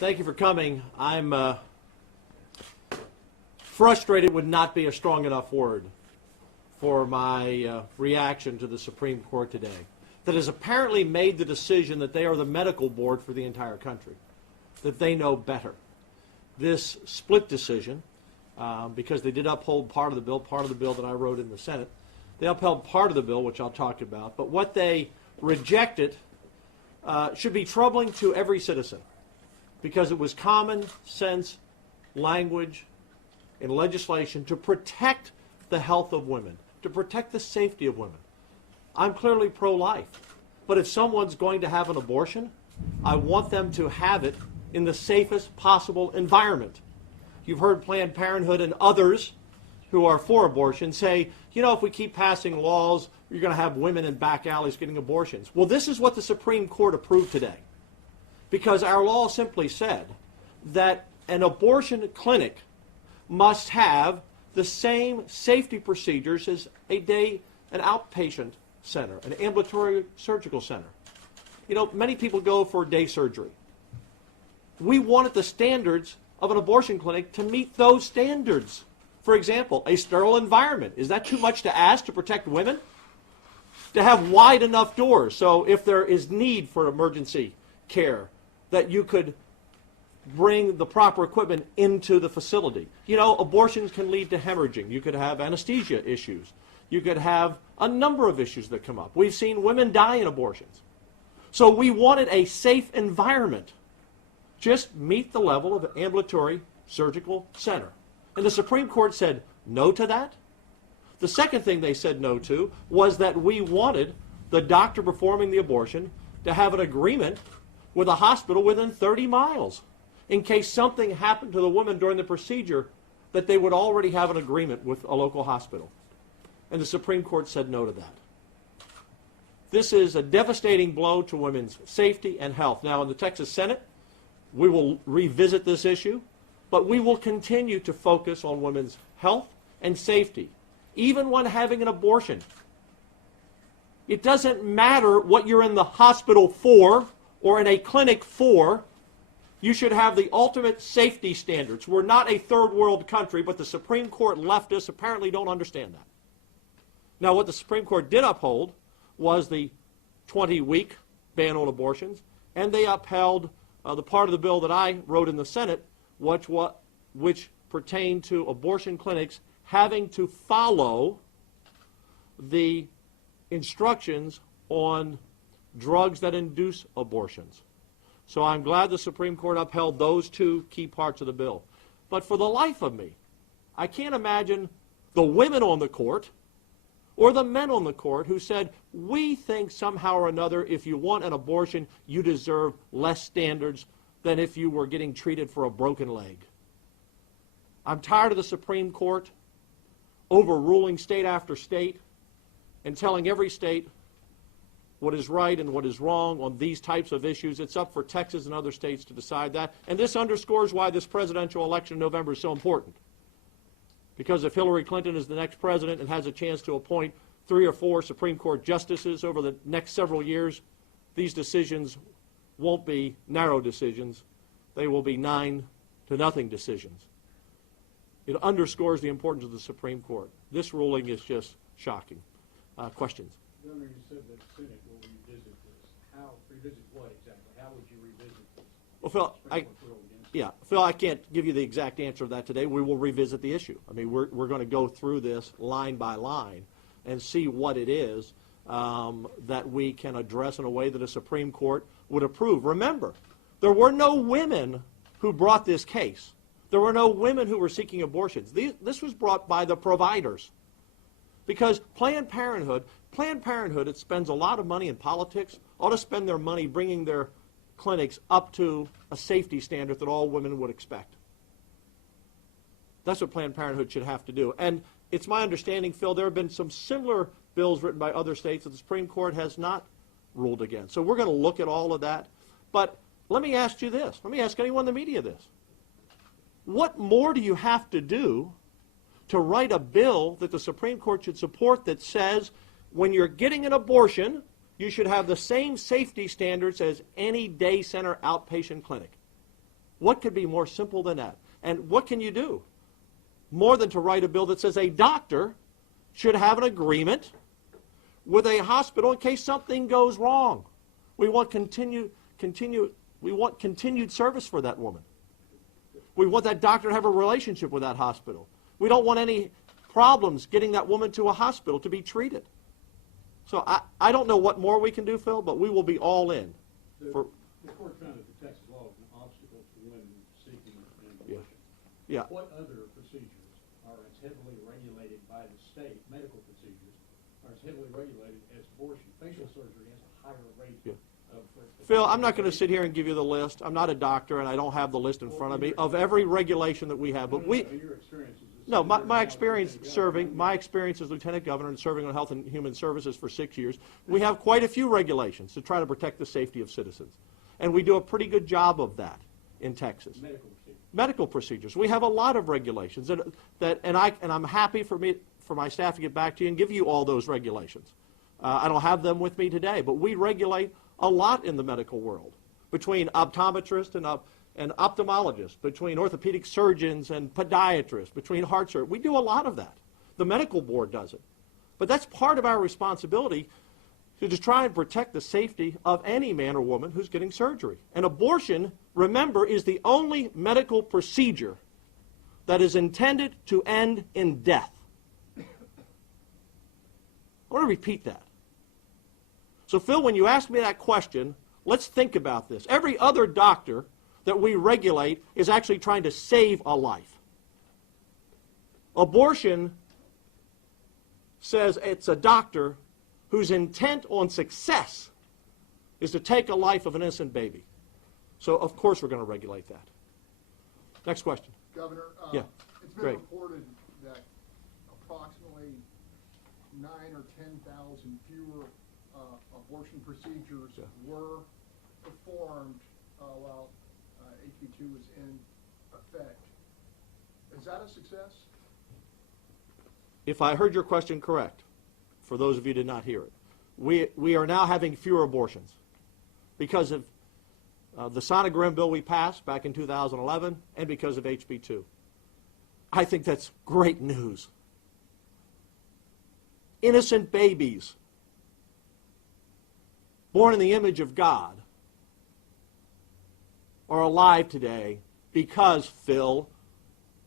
Thank you for coming. I'm frustrated would not be a strong enough word for my reaction to the Supreme Court today, that has apparently made the decision that they are the medical board for the entire country, that they know better. This split decision, because they did uphold part of the bill that I wrote in the Senate, they upheld part of the bill, which I'll talk about, but what they rejected should be troubling to every citizen, because it was common sense language in legislation to protect the health of women, to protect the safety of women. I'm clearly pro-life, but if someone's going to have an abortion, I want them to have it in the safest possible environment. You've heard Planned Parenthood and others who are for abortion say, you know, if we keep passing laws, you're going to have women in back alleys getting abortions. Well, this is what the Supreme Court approved today, because our law simply said that an abortion clinic must have the same safety procedures as an outpatient center, an ambulatory surgical center. You know, many people go for day surgery. We wanted the standards of an abortion clinic to meet those standards. For example, a sterile environment. Is that too much to ask to protect women? To have wide enough doors so if there is need for emergency care, that you could bring the proper equipment into the facility. You know, abortions can lead to hemorrhaging. You could have anesthesia issues. You could have a number of issues that come up. We've seen women die in abortions. So we wanted a safe environment. Just meet the level of an ambulatory surgical center. And the Supreme Court said no to that. The second thing they said no to was that we wanted the doctor performing the abortion to have an agreement with a hospital within 30 miles. In case something happened to the woman during the procedure, that they would already have an agreement with a local hospital. And the Supreme Court said no to that. This is a devastating blow to women's safety and health. Now, in the Texas Senate, we will revisit this issue, but we will continue to focus on women's health and safety, even when having an abortion. It doesn't matter what you're in the hospital for or in a clinic for. You should have the ultimate safety standards. We're not a third world country, but the Supreme Court leftists apparently don't understand that. Now, what the Supreme Court did uphold was the 20-week ban on abortions, and they upheld the part of the bill that I wrote in the Senate, which pertained to abortion clinics having to follow the instructions on drugs that induce abortions. So I'm glad the Supreme Court upheld those two key parts of the bill. But for the life of me, I can't imagine the women on the court or the men on the court who said, we think somehow or another if you want an abortion, you deserve less standards than if you were getting treated for a broken leg. I'm tired of the Supreme Court overruling state after state and telling every state what is right and what is wrong on these types of issues. It's up for Texas and other states to decide that. And this underscores why this presidential election in November is so important. Because if Hillary Clinton is the next president and has a chance to appoint 3 or 4 Supreme Court justices over the next several years, these decisions won't be narrow decisions. They will be 9-0 decisions. It underscores the importance of the Supreme Court. This ruling is just shocking. Questions? Governor, you said that the Senate will revisit this. How revisit what exactly? How would you revisit this? Well, Phil, I can't give you the exact answer to that today. We will revisit the issue. I mean, we're going to go through this line by line and see what it is that we can address in a way that a Supreme Court would approve. Remember, there were no women who brought this case. There were no women who were seeking abortions. This was brought by the providers. Because Planned Parenthood, it spends a lot of money in politics, ought to spend their money bringing their clinics up to a safety standard that all women would expect. That's what Planned Parenthood should have to do. And it's my understanding, Phil, there have been some similar bills written by other states that the Supreme Court has not ruled against. So we're going to look at all of that. But let me ask you this. Let me ask anyone in the media this. What more do you have to do to write a bill that the Supreme Court should support that says when you're getting an abortion, you should have the same safety standards as any day center outpatient clinic? What could be more simple than that? And what can you do? More than to write a bill that says a doctor should have an agreement with a hospital in case something goes wrong. We want continued service for that woman. We want that doctor to have a relationship with that hospital. We don't want any problems getting that woman to a hospital to be treated. So I don't know what more we can do, Phil, but we will be all in. The court found that the Texas law is an obstacle to women seeking an abortion. Yeah. What other procedures are as heavily regulated by the state, medical procedures, are as heavily regulated as abortion? Facial surgery has a higher rate of... Phil, I'm not going to sit here and give you the list. I'm not a doctor, and I don't have the list in front of me of every regulation that we have. But Your experience is... No, my experience as Lieutenant Governor and serving on Health and Human Services for 6 years, we have quite a few regulations to try to protect the safety of citizens. And we do a pretty good job of that in Texas. Medical procedures. We have a lot of regulations. And I'm happy for my staff to get back to you and give you all those regulations. I don't have them with me today, but we regulate a lot in the medical world, between optometrists and ophthalmologists, between orthopedic surgeons and podiatrists, between heart surgeons. We do a lot of that. The medical board does it. But that's part of our responsibility to just try and protect the safety of any man or woman who's getting surgery. And abortion, remember, is the only medical procedure that is intended to end in death. I want to repeat that. So, Phil, when you ask me that question, let's think about this. Every other doctor that we regulate is actually trying to save a life. Abortion says it's a doctor whose intent on success is to take a life of an innocent baby. So, of course, we're going to regulate that. Next question. Governor, Yeah. It's been reported that approximately 9 or 10,000 fewer abortion procedures were performed while HB2 was in effect. Is that a success? If I heard your question correct, for those of you who did not hear it, we are now having fewer abortions because of the sonogram bill we passed back in 2011 and because of HB2. I think that's great news. Innocent babies born in the image of God are alive today because, Phil,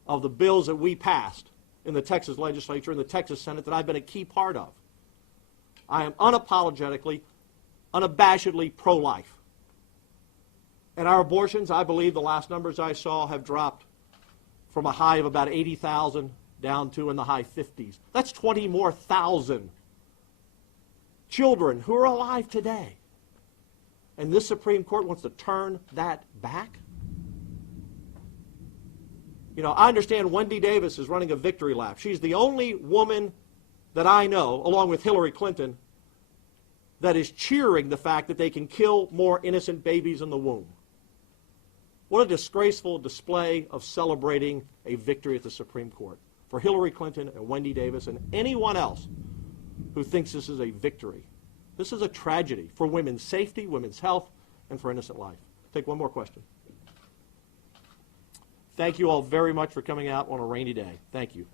of the bills that we passed in the Texas legislature and the Texas Senate that I've been a key part of. I am unapologetically, unabashedly pro-life. And our abortions, I believe the last numbers I saw have dropped from a high of about 80,000 down to in the high 50s. That's 20 more thousand children who are alive today. And this Supreme Court wants to turn that back? You know, I understand Wendy Davis is running a victory lap. She's the only woman that I know, along with Hillary Clinton, that is cheering the fact that they can kill more innocent babies in the womb. What a disgraceful display of celebrating a victory at the Supreme Court for Hillary Clinton and Wendy Davis and anyone else who thinks this is a victory. This is a tragedy for women's safety, women's health, and for innocent life. Take one more question. Thank you all very much for coming out on a rainy day. Thank you.